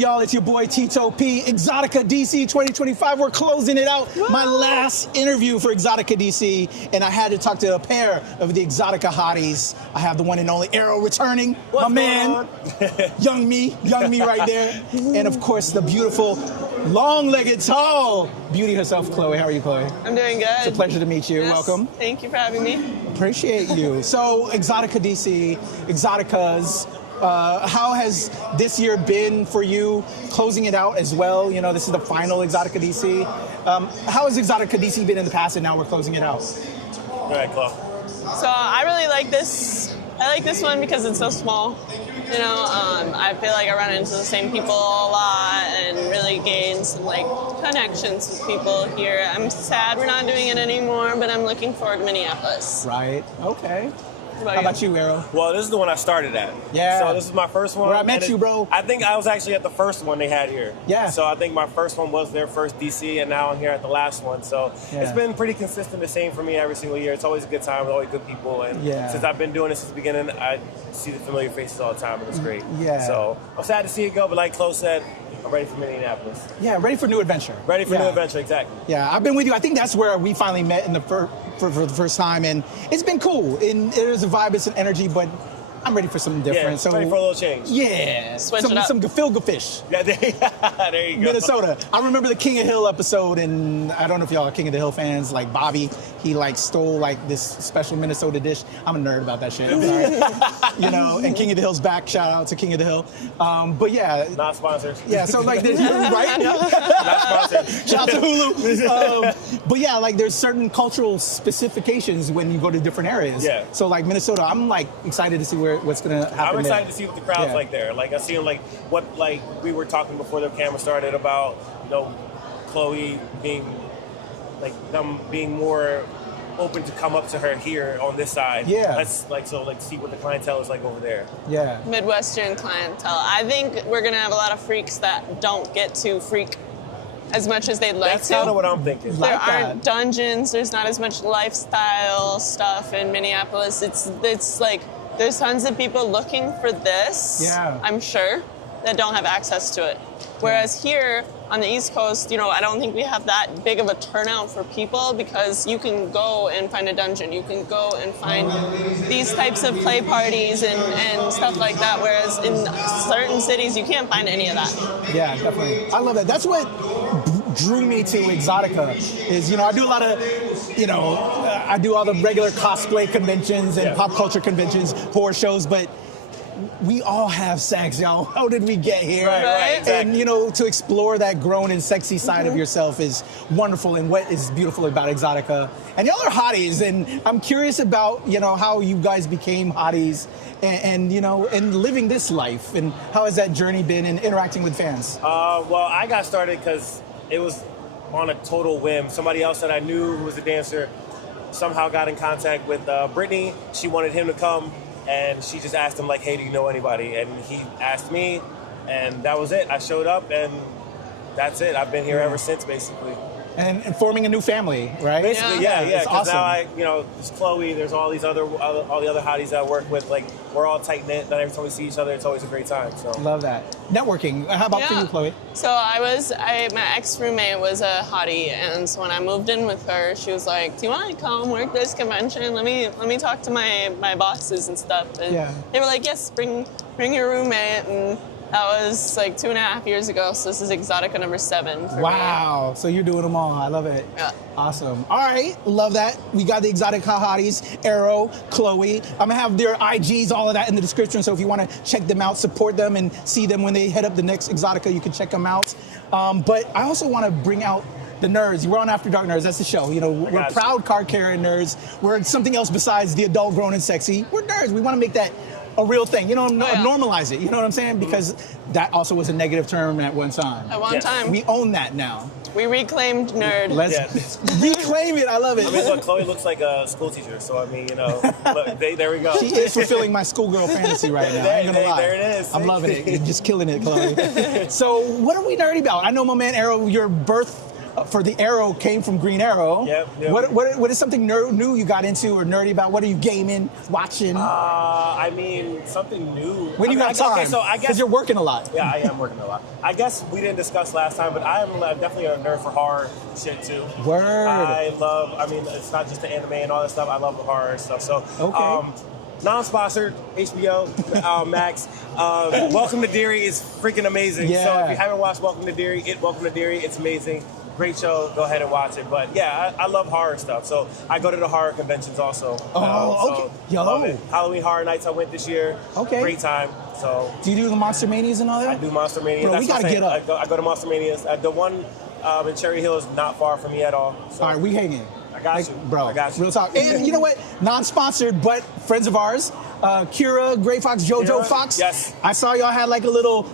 y'all? It's your boy Tito P. Exotica DC 2025. We're closing it out. Woo! My last interview for Exotica DC, and I had to talk to a pair of the Exotica hotties. I have the one and only Arrow returning, my man, young me right there, and of course the beautiful, long-legged, tall beauty herself, Chloe. How are you, Chloe? I'm doing good. It's a pleasure to meet you. Yes. Welcome. Thank you for having me. Appreciate you. So, Exotica DC, Exoticas. How has this year been for you, closing it out as well? You know, this is the final Exotica DC. How has Exotica DC been in the past, and now we're closing it out? All right, Chloe. So I really like this. I like this one because it's so small. You know, I feel like I run into the same people a lot and really gain some like connections with people here. I'm sad we're not doing it anymore, but I'm looking forward to Minneapolis. Right. Okay. How about you, Arrow? Well, this is the one I started at. Yeah. So this is my first one. Where I met you, bro. I think I was actually at the first one they had here. Yeah. So I think my first one was their first DC, and now I'm here at the last one. So It's been pretty consistent, the same for me every single year. It's always a good time with always good people. And since I've been doing this since the beginning, I see the familiar faces all the time, and it's great. Yeah. So I'm sad to see it go, but like Chloe said, I'm ready for Minneapolis. Yeah, ready for new adventure. Ready for new adventure, exactly. Yeah, I've been with you. I think that's where we finally met in the for the first time, and it's been cool. And there's a vibe, it's an energy, but I'm ready for something different. Yeah, so ready for a little change. Yeah, Switch it up. Some gefilte fish. Yeah, there you go. Minnesota. I remember the King of Hill episode, and I don't know if y'all are King of the Hill fans. Like Bobby, he like stole like this special Minnesota dish. I'm a nerd about that shit. I'm sorry. You know, and King of the Hill's back. Shout out to King of the Hill. But yeah, not sponsored. Yeah, so like there's right. Not sponsored. Shout out to Hulu. But yeah, like there's certain cultural specifications when you go to different areas. Yeah. So like Minnesota, I'm like excited to see what's gonna happen. I'm excited there. to see what the crowd's like there. Like I see them, like what like we were talking before the camera started about, you know, Chloe being like them being more open to come up to her here on this side. Yeah. Let's see what the clientele is like over there. Yeah. Midwestern clientele. I think we're gonna have a lot of freaks that don't get to freak as much as they'd like to. That's kind of what I'm thinking. There aren't dungeons. There's not as much lifestyle stuff in Minneapolis. It's like there's tons of people looking for this. Yeah. I'm sure that don't have access to it. Whereas here on the East Coast, you know, I don't think we have that big of a turnout for people because you can go and find a dungeon. You can go and find these types of play parties and stuff like that. Whereas in certain cities, you can't find any of that. Yeah, definitely. I love that. That's what drew me to Exotica is, you know, I do a lot of, you know, I do all the regular cosplay conventions and pop culture conventions, horror shows, but we all have sex, y'all. How did we get here? Right, exactly. And, you know, to explore that grown and sexy side of yourself is wonderful, and what is beautiful about Exotica. And y'all are hotties, and I'm curious about, you know, how you guys became hotties and you know, and living this life, and how has that journey been in interacting with fans? Well, I got started because it was on a total whim. Somebody else that I knew who was a dancer somehow got in contact with Brittany. She wanted him to come, and she just asked him, like, hey, do you know anybody? And he asked me, and that was it. I showed up, and that's it. I've been here ever since, basically. And forming a new family, right? Basically, yeah. It's Because awesome. now there's Chloe, there's all these all the other hotties that I work with. Like, we're all tight knit. And every time we see each other, it's always a great time. So love that. Networking. How about for you, Chloe? So my ex-roommate was a hottie, and so when I moved in with her, she was like, do you want to come work this convention? Let me talk to my bosses and stuff. And they were like, yes, bring your roommate. And that was like 2.5 years ago, so this is Exotica number 7 for Wow, me. so you're doing them all. I love it. Yeah. Awesome. All right, love that. We got the Exotica hotties, Arrow, Chloe. I'm gonna have their IGs, all of that in the description, so if you wanna check them out, support them, and see them when they head up the next Exotica, you can check them out. But I also wanna bring out the nerds. We're on After Dark Nerds, that's the show. You know, we're proud card-carrying nerds. We're something else besides the adult, grown, and sexy. We're nerds. We wanna make that a real thing, you know, normalize it, you know what I'm saying? Because that also was a negative term at one time. At one time. We own that now. We reclaimed nerd. Let's reclaim it, I love it. I mean, look, Chloe looks like a school teacher, so I mean, you know, look, there we go. She is fulfilling my schoolgirl fantasy right now, I ain't gonna lie. There it is. I'm loving it, you're just killing it, Chloe. So what are we nerdy about? I know my man Arrow, your birth for the Arrow came from Green Arrow. Yep. What is something new you got into or nerdy about? What are you gaming, watching? I mean, something new. When you got time? Okay, so I guess because you're working a lot. Yeah, I am working a lot. I guess we didn't discuss last time, but I am definitely a nerd for horror shit too. Word. I mean, it's not just the anime and all that stuff. I love the horror stuff. So, non-sponsored, HBO, Max. Welcome to Deary is freaking amazing. Yeah. So if you haven't watched Welcome to Deary, it's amazing. Great show. Go ahead and watch it. But yeah, I love horror stuff. So I go to the horror conventions also. Okay. Yo. Love it. Halloween Horror Nights I went this year. Okay. Great time. So do you do the Monster Manias and all that? I do Monster Mania. Bro, we gotta get up. I go to Monster Manias. The one in Cherry Hill is not far from me at all. So. All right, we hanging. I got you. Bro, I got you. Real talk. And you know what? Non-sponsored, but friends of ours. Kira, Gray Fox, JoJo Fox. Yes. I saw y'all had like a little...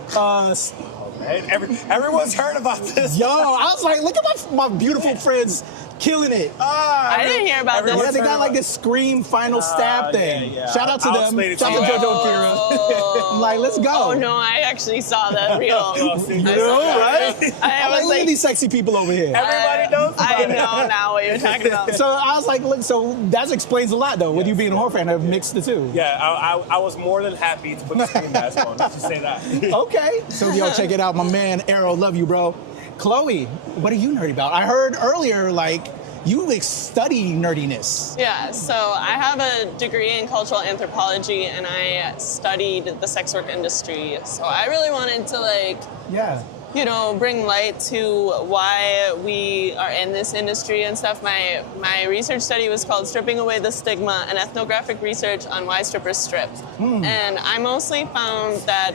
everyone's heard about this. Yo, I was like, look at my beautiful friends killing it. I didn't hear about this. Yeah, they got like this Scream final stab thing. Yeah. Shout out to I'll them. explain it Shout to out to you. JoJo and Kira. I'm like, let's go. Oh no, I actually saw that reel. You know, right? I was look at like, these sexy people over here. Everybody knows about I it. know now what you're talking about. So I was like, look, so that explains a lot though, with you being a horror fan. I've mixed the two. Yeah, I was more than happy to put the Scream mask on. Let's just say that. Okay. So yo, check it out. My man, Arrow, love you, bro. Chloe, what are you nerdy about? I heard earlier, like, you study nerdiness. Yeah, so I have a degree in cultural anthropology and I studied the sex work industry. So I really wanted to bring light to why we are in this industry and stuff. My research study was called Stripping Away the Stigma, an ethnographic research on why strippers strip. And I mostly found that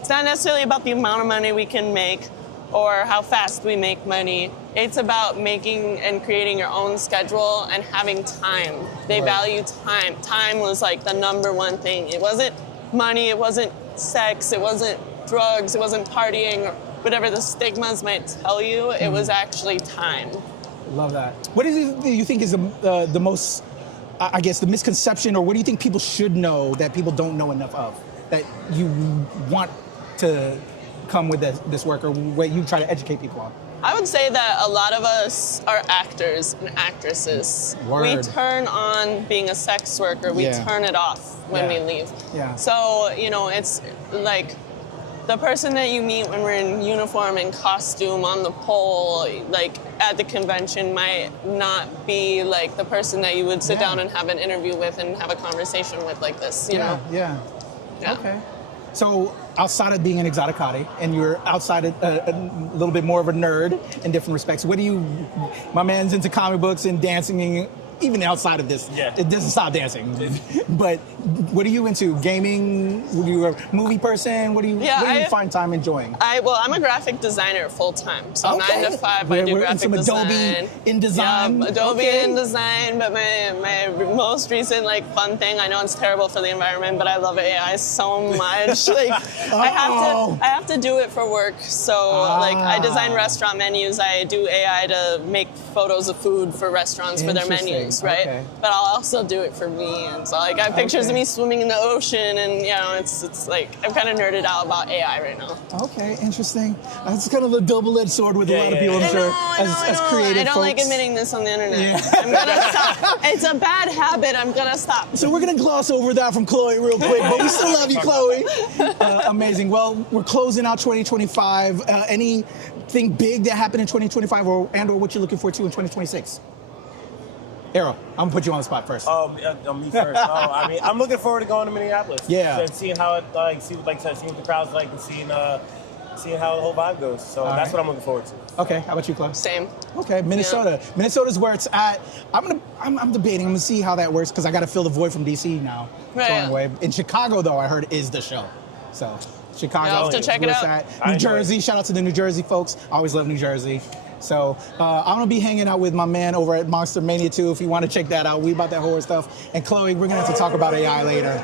it's not necessarily about the amount of money we can make or how fast we make money. It's about making and creating your own schedule and having time. They value time. Time was like the number one thing. It wasn't money, it wasn't sex, it wasn't drugs, it wasn't partying, or whatever the stigmas might tell you. It was actually time. Love that. What do you think is the most, I guess, the misconception, or what do you think people should know that people don't know enough of, that you want to come with this work, or what you try to educate people on? I would say that a lot of us are actors and actresses. Word. We turn on being a sex worker. We turn it off when we leave. Yeah. So, it's like the person that you meet when we're in uniform and costume on the pole, like at the convention, might not be like the person that you would sit down and have an interview with and have a conversation with like this, you know? Yeah. Okay. So outside of being an eXXXotica, and you're outside a little bit more of a nerd in different respects, my man's into comic books and dancing, and even outside of this, it doesn't stop dancing. But what are you into? Gaming? Are you a movie person? What do you find time enjoying? I'm a graphic designer full time. So 9 to 5, I do graphic design. Adobe InDesign. Yeah, Adobe InDesign. But my most recent fun thing, I know it's terrible for the environment, but I love AI so much. I have to do it for work. So I design restaurant menus. I do AI to make photos of food for restaurants for their menus. Right, but I'll also do it for me, and so I got pictures of me swimming in the ocean, and it's like I'm kind of nerded out about AI right now. Okay, interesting. That's kind of a double-edged sword with a lot of people, I'm sure, as creative I don't like admitting this on the internet. I'm gonna stop. It's a bad habit. I'm gonna stop. So we're gonna gloss over that from Chloe real quick, but we still love you, Chloe. Amazing. Well, we're closing out 2025. Anything big that happened in 2025, or what you're looking forward to in 2026? Arrow, I'm gonna put you on the spot first. Me first. I'm looking forward to going to Minneapolis. Yeah. And seeing how it seeing what the crowd's like, and seeing how the whole vibe goes. So that's what I'm looking forward to. Okay, how about you, Chloe? Same. Okay, Minnesota. Yeah. Minnesota's where it's at. I'm debating. I'm gonna see how that works, because I got to fill the void from DC now. Right. Going away. In Chicago, though, I heard is the show. So Chicago. I'll have to check it out. New Jersey. Shout out to the New Jersey folks. I always love New Jersey. So I'm gonna be hanging out with my man over at Monster Mania 2. If you want to check that out, we about that horror stuff. And Chloe, we're gonna have to talk about AI later.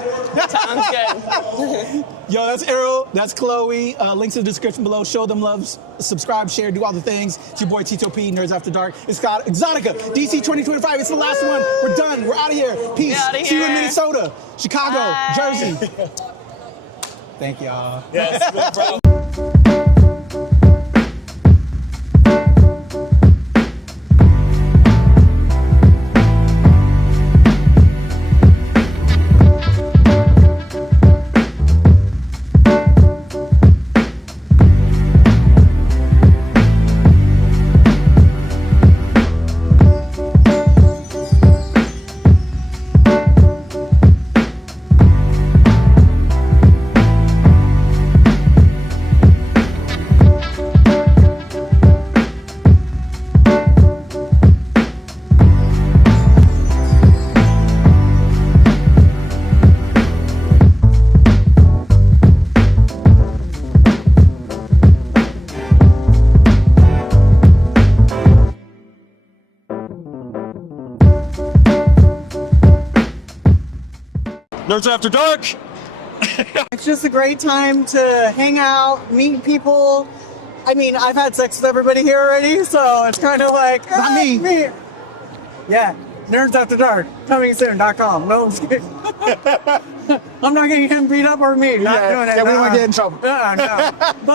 Sounds good. Yo, that's Arrow. That's Chloe. Links in the description below. Show them love. Subscribe, share, do all the things. It's your boy Tito P, Nerds After Dark. It's got Exotica, DC 2025. It's the last one. We're done. We're out of here. Peace. See you in Minnesota, Chicago, Bye. Jersey. Thank y'all. Yes, bro. Nerds After Dark. It's just a great time to hang out, meet people. I mean, I've had sex with everybody here already, so it's kind of like, Not me. Yeah, Nerds After Dark, coming soon.com. No, I'm just kidding. I'm not getting him beat up or me. Not doing it. Yeah, we don't want to get in trouble. No. But